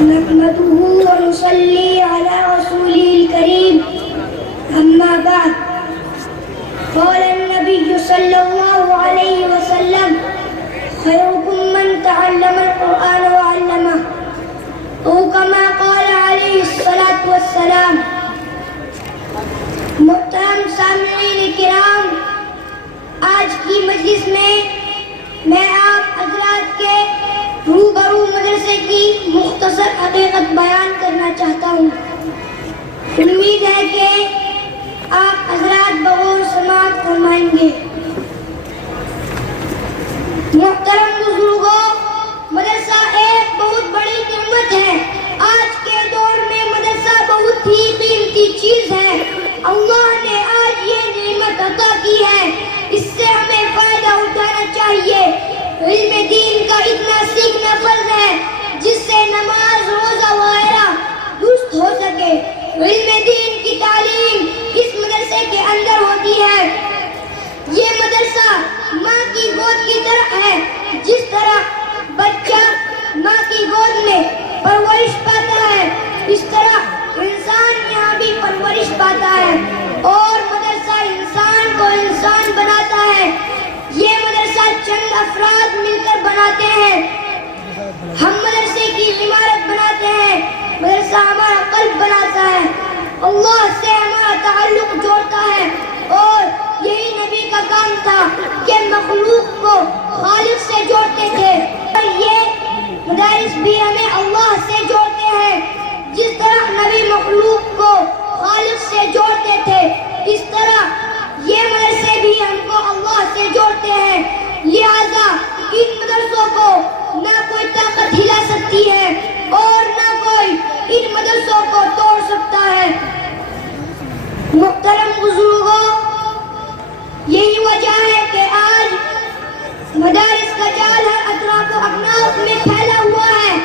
نحمده ونصلي على رسوله الكريم أما بعد قال النبي صلى الله عليه وسلم خيركم من تعلم القرآن وعلمه أو كما قال عليه الصلاة والسلام. محترم سامعین کرام، آج کی مجلس میں آپ حضرات کے روبرو مدرسے کی مختصر حقیقت بیان کرنا چاہتا ہوں. امید ہے کہ آپ حضرات بغور سماعت فرمائیں گے. محترم بزرگوں، مدرسہ ایک بہت بڑی نعمت ہے. آج کے دور میں مدرسہ بہت ہی قیمتی چیز ہے. اللہ نے آج یہ نعمت عطا کی ہے، اس سے ہمیں فائدہ اٹھانا چاہیے. علم دین کا اتنا سیکھنا فرض ہے جس سے نماز، روزہ وغیرہ درست ہو سکے. علم دین کی تعلیم اس مدرسے کے اندر ہوتی ہے. یہ مدرسہ ماں کی گود کی طرح ہے. جس طرح بچہ ماں کی گود میں پرورش پاتا ہے، اس طرح انسان یہاں بھی پرورش پاتا ہے اور مدرسہ انسان کو انسان بناتا ہے. یہ مدرسہ چند افراد مل کر بناتے ہیں. ہم مدرسے کی عمارت بناتے ہیں، مدرسہ ہمارا قلب بناتا ہے، اللہ سے ہمارا تعلق جوڑتا ہے. اور یہی نبی کا کام تھا کہ مخلوق کو خالق سے جوڑتے تھے. اور یہ مدارس بھی ہمیں اللہ سے جوڑتے ہیں. جس طرح نبی مخلوق کو خالق سے جوڑتے تھے، اس طرح یہ مدرسے بھی ہم کو اللہ سے جوڑتے ہیں. لہذا ان مدرسوں کو نہ کوئی طاقت ہلا سکتی ہے اور نہ کوئی ان مدرسوں کو توڑ سکتا ہے. محترم بزرگوں، یہی وجہ ہے کہ آج مدارس کا جال ہر اطراف و اکناف میں پھیلا ہوا ہے،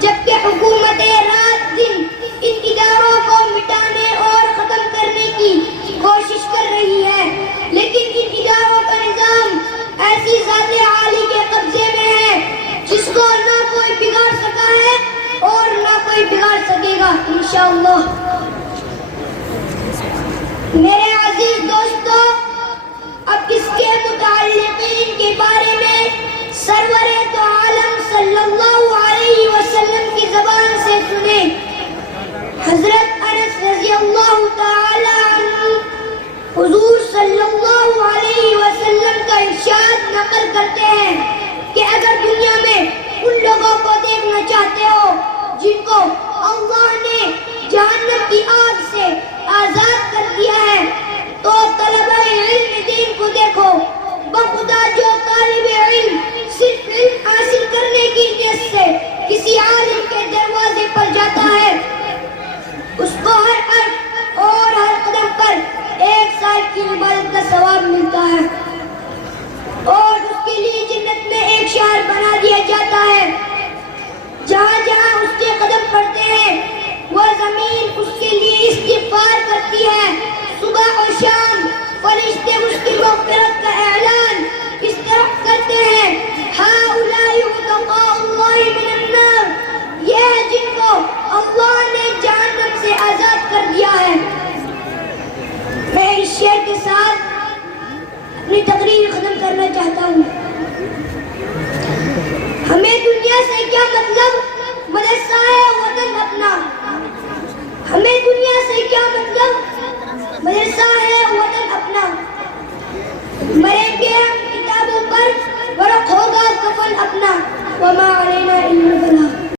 جبکہ حکومتیں رات دن ان اداروں کو مٹانے اور ختم کرنے کی کوشش کر رہی ہے. لیکن ان اداروں کا نظام ایسی ذات عالی کے قبضے میں ہے جس کو نہ کوئی بگاڑ سکا ہے اور نہ کوئی بگاڑ سکے گا انشاءاللہ. میرے عزیز دوستو، اب اس کے متعلقین کے بارے میں سرور دو عالم صلی اللہ علیہ وسلم کی زبان سے سنیں. حضرت انس رضی اللہ تعالی عنہ حضور صلی اللہ علیہ وسلم کا ارشاد نقل کرتے ہیں کہ اگر دنیا میں ان لوگوں کو دیکھنا چاہتے ہو جن کو اللہ نے جہنم کی آگ سے آزاد کر دیا ہے، تو طلبہ علم دین کو دیکھو. بخدا جو طالب علم صرف علم حاصل کرنے کی نیت سے کسی عالم کے دروازے پر جاتا ہے، اس کو ہر حرف اور ہر قدم پر 1 سال کی عبادت کا ثواب ملتا ہے اور اس کے لیے جنت میں ایک شہر بنا دیا جاتا ہے. جہاں جہاں اس کے قدم پڑتے ہیں وہ زمین اس کے لیے استغفار کرتی ہے. صبح اور شام فرشتے اس کی مغفرت کا اعلان اس طرح کرتے ہیں: ہؤلاء عتقاء اللہ من النار، یہ جن کو اللہ نے جہنم سے آزاد کر دیا ہے. میں اس شعر کے ساتھ اپنی تقریر ختم کرنا چاہتا ہوں. ہمیں دنیا سے کیا مطلب؟ مدرسہ ہے وطن اپنا. ہمیں دنیا سے کیا مطلب؟ مدرسہ ہے وطن اپنا. مریں گے ہم کتابوں پر، ورق ہوگا کفن اپنا. وما علینا الا البلاغ.